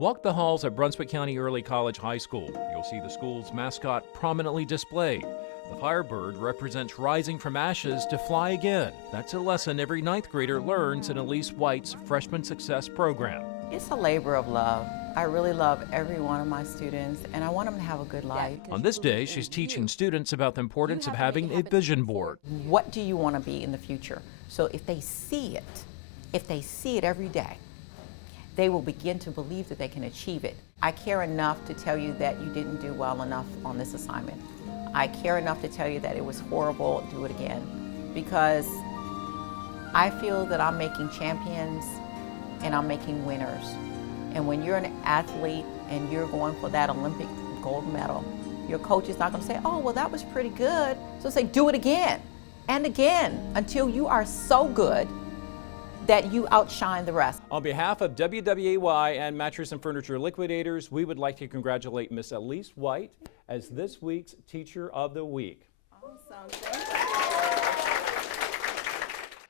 Walk the halls at Brunswick County Early College High School. You'll see the school's mascot prominently displayed. The Firebird represents rising from ashes to fly again. That's a lesson every ninth grader learns in Elise White's Freshman Success Program. It's a labor of love. I really love every one of my students, and I want them to have a good life. On this day, she's teaching students about the importance of having a vision board. What do you want to be in the future? So if they see it every day, they will begin to believe that they can achieve it. I care enough to tell you that you didn't do well enough on this assignment. I care enough to tell you that it was horrible, do it again. Because I feel that I'm making champions and I'm making winners. And when you're an athlete and you're going for that Olympic gold medal, your coach is not going to say, oh, well, that was pretty good. So say, do it again and again until you are so good that you outshine the rest. On behalf of WWAY and Mattress and Furniture Liquidators, we would like to congratulate Miss Elise White as this week's Teacher of the Week. Awesome. Thank you.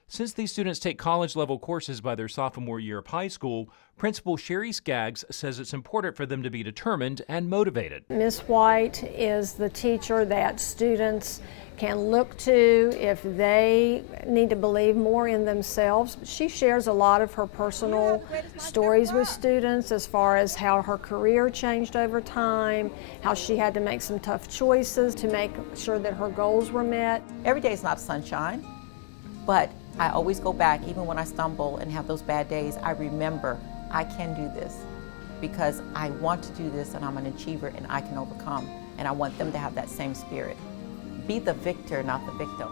Since these students take college-level courses by their sophomore year of high school, Principal Sherry Skaggs says it's important for them to be determined and motivated. Ms. White is the teacher that students can look to if they need to believe more in themselves. She shares a lot of her personal stories with students as far as how her career changed over time, how she had to make some tough choices to make sure that her goals were met. Every day is not sunshine, but I always go back, even when I stumble and have those bad days, I remember I can do this because I want to do this and I'm an achiever and I can overcome, and I want them to have that same spirit. Be the victor, not the victim.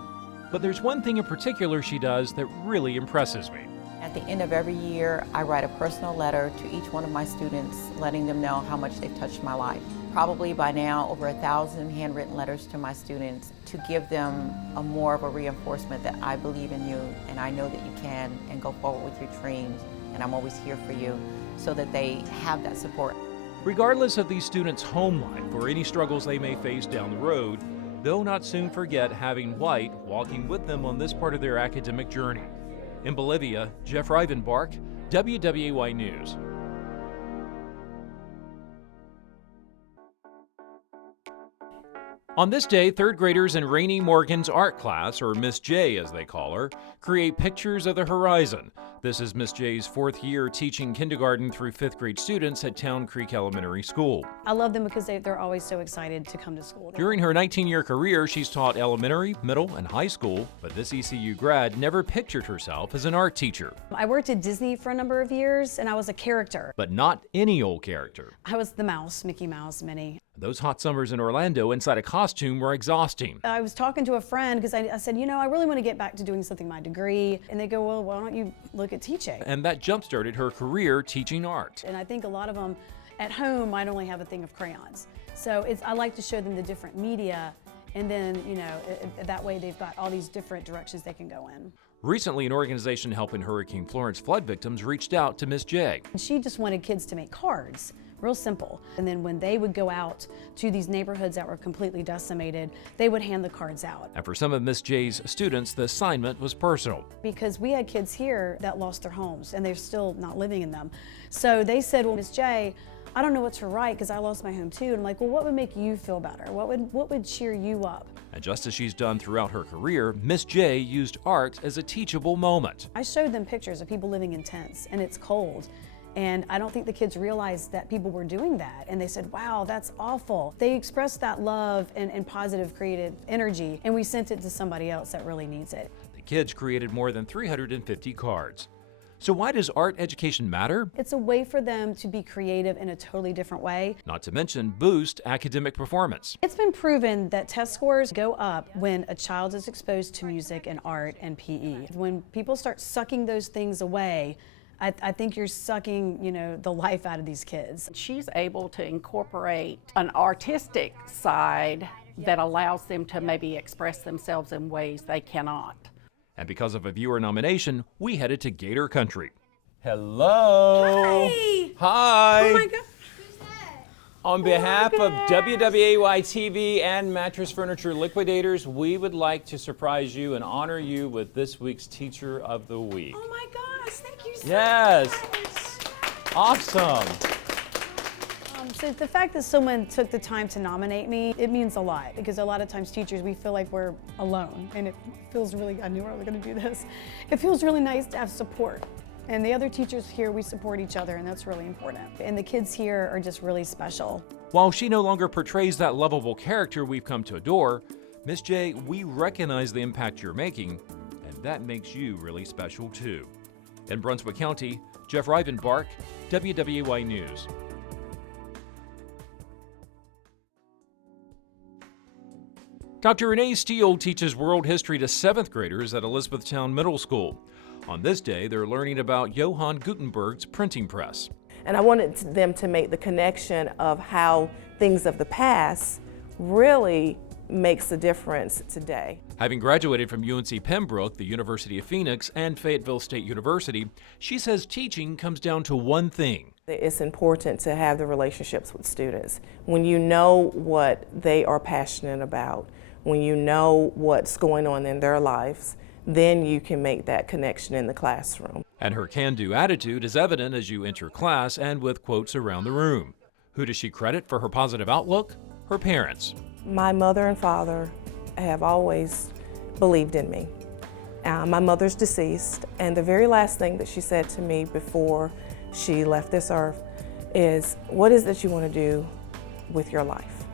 But there's one thing in particular she does that really impresses me. At the end of every year, I write a personal letter to each one of my students, letting them know how much they've touched my life. Probably by now, over 1,000 handwritten letters to my students to give them more of a reinforcement that I believe in you and I know that you can, and go forward with your dreams, and I'm always here for you, so that they have that support. Regardless of these students' home life or any struggles they may face down the road, they'll not soon forget having White walking with them on this part of their academic journey. In Bolivia, Jeff Rivenbark, WWAY News. On this day, third graders in Rainey Morgan's art class, or Miss J as they call her, create pictures of the horizon. This is Miss J's fourth year teaching kindergarten through fifth grade students at Town Creek Elementary School. I love them because they're always so excited to come to school. During her 19-year career, she's taught elementary, middle, and high school, but this ECU grad never pictured herself as an art teacher. I worked at Disney for a number of years and I was a character. But not any old character. I was the mouse, Mickey Mouse, Minnie. Those hot summers in Orlando inside a costume were exhausting. I was talking to a friend because I said, you know, I really want to get back to doing something my degree. And they go, well, why don't you look at teaching? And that jump-started her career teaching art. And I think a lot of them at home might only have a thing of crayons. So I like to show them the different media, and then, you know, that way they've got all these different directions they can go in. Recently, an organization helping Hurricane Florence flood victims reached out to Miss J. She just wanted kids to make cards. Real simple. And then when they would go out to these neighborhoods that were completely decimated, they would hand the cards out. And for some of Miss J's students, the assignment was personal. Because we had kids here that lost their homes and they're still not living in them. So they said, well, Miss J, I don't know what to write because I lost my home too. And I'm like, well, what would make you feel better? What would cheer you up? And just as she's done throughout her career, Miss J used art as a teachable moment. I showed them pictures of people living in tents and it's cold. And I don't think the kids realized that people were doing that. And they said, wow, that's awful. They expressed that love and positive creative energy, and we sent it to somebody else that really needs it. The kids created more than 350 cards. So why does art education matter? It's a way for them to be creative in a totally different way. Not to mention boost academic performance. It's been proven that test scores go up when a child is exposed to music and art and PE. When people start sucking those things away, I think you're sucking, you know, the life out of these kids. She's able to incorporate an artistic side that allows them to maybe express themselves in ways they cannot. And because of a viewer nomination, we headed to Gator Country. Hello. Hi. Hi. Oh my God. On behalf of WWAY TV and Mattress Furniture Liquidators, we would like to surprise you and honor you with this week's Teacher of the Week. Oh my gosh, thank you so Yes. much. Awesome. So the fact that someone took the time to nominate me, it means a lot, because a lot of times teachers, we feel like we're alone, and it feels really, I knew I was going to do this, it feels really nice to have support. And the other teachers here, we support each other, and that's really important. And the kids here are just really special. While she no longer portrays that lovable character we've come to adore, Miss J, we recognize the impact you're making, and that makes you really special too. In Brunswick County, Jeff Rivenbark, WWAY News. Dr. Renee Steele teaches world history to 7th graders at Elizabethtown Middle School. On this day, they're learning about Johann Gutenberg's printing press. And I wanted them to make the connection of how things of the past really makes a difference today. Having graduated from UNC Pembroke, the University of Phoenix, and Fayetteville State University, she says teaching comes down to one thing. It's important to have the relationships with students. When you know what they are passionate about, when you know what's going on in their lives, then you can make that connection in the classroom. And her can-do attitude is evident as you enter class and with quotes around the room. Who does she credit for her positive outlook? Her parents. My mother and father have always believed in me. My mother's deceased, and the very last thing that she said to me before she left this earth is, what is it you want to do with your life?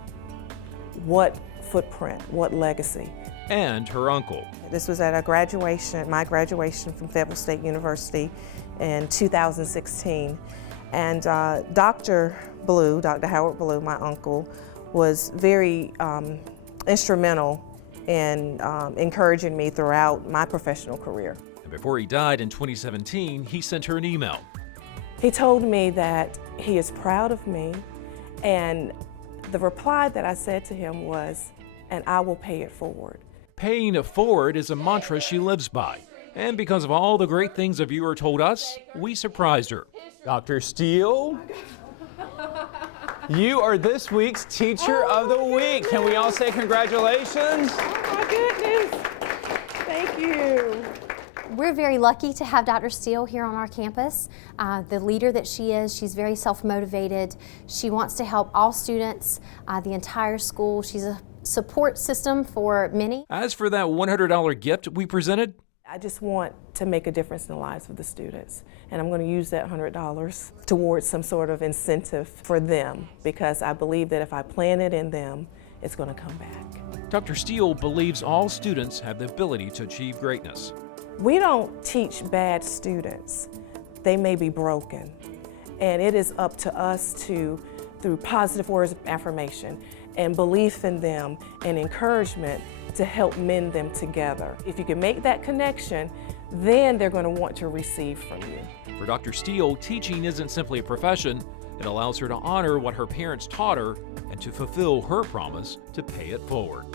What footprint, what legacy? And her uncle. This was at a graduation, my graduation from Fayetteville State University in 2016. And Dr. Howard Blue, my uncle, was very instrumental in encouraging me throughout my professional career. And before he died in 2017, he sent her an email. He told me that he is proud of me, and the reply that I said to him was, and I will pay it forward. Paying it forward is a mantra she lives by. And because of all the great things a viewer told us, we surprised her. Dr. Steele, you are this week's Teacher of the Week. Can we all say congratulations? Oh my goodness. Thank you. We're very lucky to have Dr. Steele here on our campus. The leader that she is, she's very self-motivated. She wants to help all students, the entire school. She's a support system for many. As for that $100 gift we presented, I just want to make a difference in the lives of the students, and I'm going to use that $100 towards some sort of incentive for them, because I believe that if I plant it in them, it's going to come back. Dr. Steele believes all students have the ability to achieve greatness. We don't teach bad students. They may be broken, and it is up to us to, through positive words of affirmation and belief in them and encouragement, to help mend them together. If you can make that connection, then they're going to want to receive from you. For Dr. Steele, teaching isn't simply a profession. It allows her to honor what her parents taught her and to fulfill her promise to pay it forward.